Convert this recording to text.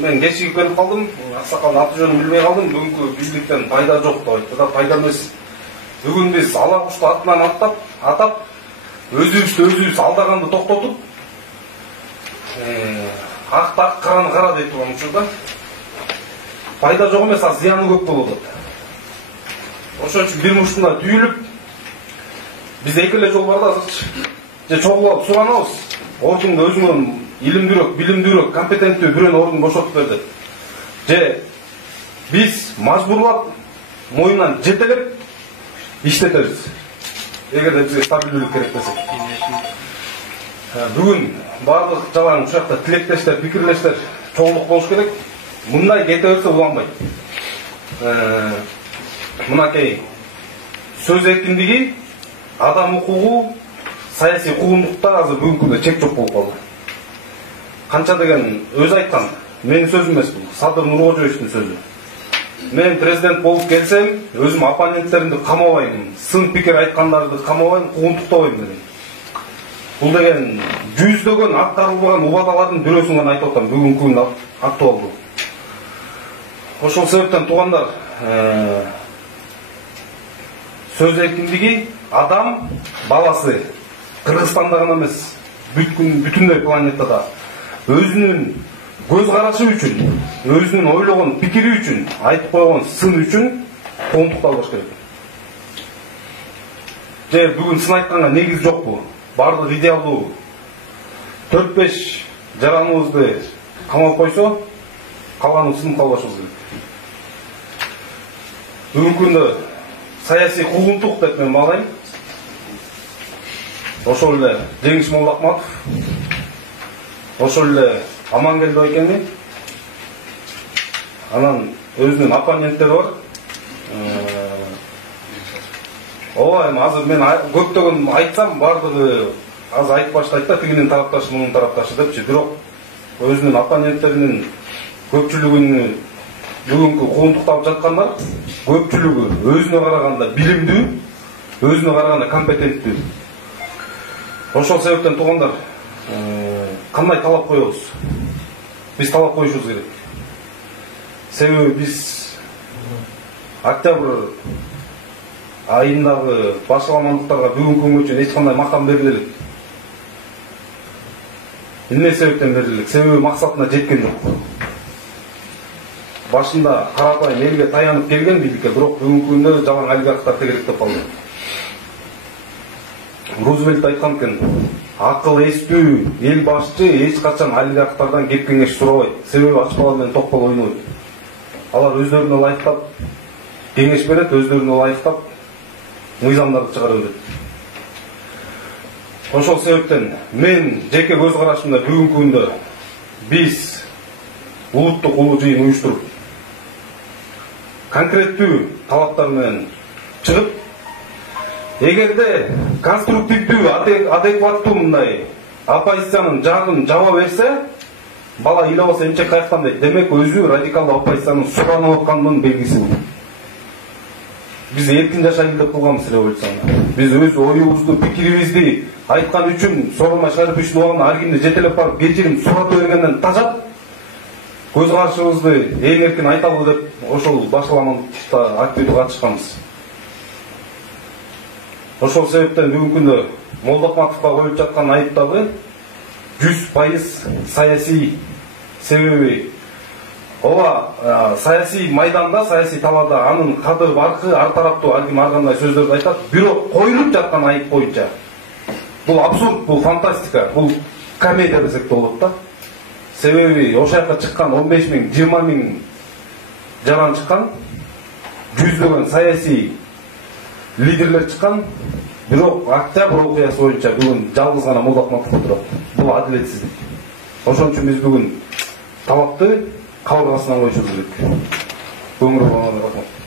мен кечигип келип калдым. Аксакалдын аты жөнүн билбей калдым. Бүгүнкү бийликтен пайда жок деп айтты да, пайда эмес. Бүгүн биз ала кушту атынан атап, өзүбүз алдаганды токтотуп, акты ак, караны кара деп турган учурда пайда жок эмес, а зыяны көп болуп атат. Ошон үчүн бир мушунда түйүлүп, биз эки эле жол бар да азырчы. Же чогулуп алып суранабыз. Ордунда өзүңөн илимдүүрөөк, билимдүүрөөк, компетенттүү бирөөнү ордун бошотуп бер деп. Же биз мажбурлап, моюнан жетелеп иштетебиз. Эгерде бизге стабилдүүлүк керек десек. Бүгүн баардык жалаң ушакта тилектештер, пикирлештер чоңдук болуш керек. Мындай кете берсе уланбайт. Мынакей сөз эркиндиги, адам укугу, саясий куугунлукта азыр бүгүнкү күндө чек жок болуп калды. Канча деген өзү айткан, менин сөзүм эмес бул, Садыр Нуркожоевичтин сөзү. Мен президент болуп келсем, өзүм оппоненттеримди камабайм, сын пикир айткандарды камабайм, куугунтуктабайм деген. Бул деген жүздөгөн аткарылбаган убадалардын бирөөсүн гана айтып атам, бүгүнкү күндө актуалдуу. Ошол себептен туугандар, сөз эркиндиги, адам баласы Кыргызстанда гана эмес, бүтүндөй планетада өзүнүн көз карашы үчүн, өзүнүн ойлогон пикири үчүн, айтып койгон сын үчүн куугунтукталбаш керек. Же бүгүн сын айтканга негиз жокпу? Бардык идеалдуу 4-5 жараныбызды камап койсо, калганы сын калбашыбыз керек. Бүгүнкү күндө саясий куугунтук деп мен баалайм. Ошол эле Жеңиш Молдокматов, ошол эле Амангелди Байкени, анан өзүнүн оппоненттери бар. Ооба, эми азыр мен көптөгөн айтсам, бардыгы азыр айтып баштайт да, тигинин тарапташы, мунун тарапташы депчи. Бирок өзүнүн оппоненттеринин көпчүлүгүнү бүгүнкү куугунтукталып жаткандар, көпчүлүгү өзүнө караганда билимдүү, өзүнө караганда компетенттүү. Ошол себептен туугандар, кандай талап коебуз? Биз талап коюшубуз керек. Себеби биз октябрь айындагы башаламандыктарга бүгүнкү күнгө чейин эч кандай макам бериле элек. Эмне себептен бериле элек? Себеби максатына жеткен жок. Башында карапайым элге таянып келген бийликке, бирок бүгүнкү күндө жалаң олигархтар тегеректеп калды. Рузвельт айткан экен, акыл эстүү эл башчы эч качан олигархтардан кеп кеңеш сурабайт. Себеби ачпала менен токпол ойнойт. Алар өздөрүнө ылайыктап кеңеш берет, өздөрүнө ылайыктап мыйзамдарды чыгара берет. Ошол себептен мен жеке көз карашымда бүгүнкү күндө биз улуттук улуу жыйын уюштуруп конкреттүү талаптар менен чыгып, эгерде конструктивдүү, адекваттуу мындай оппозициянын жагын жаба берсе, бала ыйлабаса эмчек каяктан дейт. Демек өзү радикалдуу оппозициянын суранып атканынын белгиси бул. Биз эркин жашайлы деп кылганбыз революцияны. Биз өз оюбузду, пикирибизди айткан үчүн Сооронбай Шариповичтин убагында ар кимди жетелеп барып кечирим суратып бергенден тажап, көз карашыбызды эң эркин айталы деп ошол башаламандыкта активдүү катышканбыз. Ошол себептен бүгүнкү күндө Молдокматовго коюп жаткан айыптагы 100% саясий. Себеби ооба, саясий майданда, саясий талаада анын кадыр баркы, ар тараптуу ар ким ар кандай сөздөрдү айтат. Бирок коюлуп жаткан айып боюнча бул абсурд, бул фантастика, бул комедия десек болот да. Себеби ошол жака чыккан 15 миң, 20 миң жаран чыккан, жүздөгөн саясий лидерлер чыккан, бирок октябрь окуясы боюнча бүгүн жалгыз гана Молдокматов отурат. Бул адилетсиздик. Ошон үчүн биз бүгүн талапты кабыргасынан коюшубуз керек. Көңүл бурмаңыздарга рахмат.